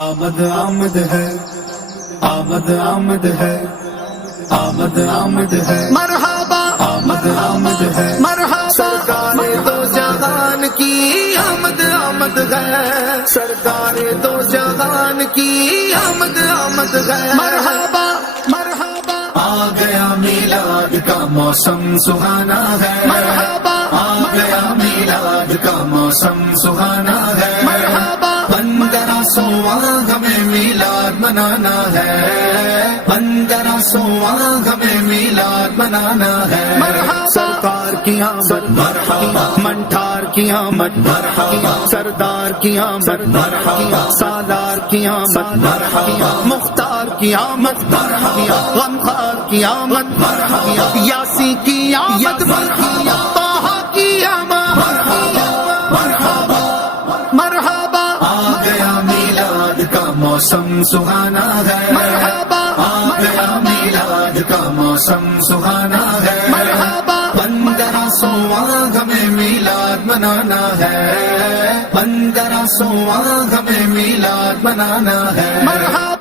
آمد آمد ہے، آمد آمد ہے، آمد آمد ہے، مرحبا آمد آمد ہے، مرحبا سرکار دو جہان کی آمد آمد ہے، سرکار دو جہان کی آمد آمد ہے، مرحبا مرحبا آ گیا میلاد کا موسم سہانا ہے، مرحبا آ گیا میلاد کا موسم سہانا ہے، مرحبا 1500واں ہمیں میلاد منانا ہے، 1500واں ہمیں میلاد منانا ہے، مرحبا سرکار کی آمد مرحبا، منٹھار کی آمد مرحبا، سردار کی آمد مرحبا، سالار کی آمد مرحبا، مختار کی آمد مرحبا، غمخوار کی آمد مرحبا، یاسی کی آمد مرحبا، طہ کی آمد مرحبا، مرحبا آ گیا میلاد کا موسم سہانا ہے، مرحبا آ گیا میلاد کا موسم سہانا ہے، مرحبا 1500واں ہمیں میلاد منانا ہے، 1500واں ہمیں میلاد منانا ہے، مرحبا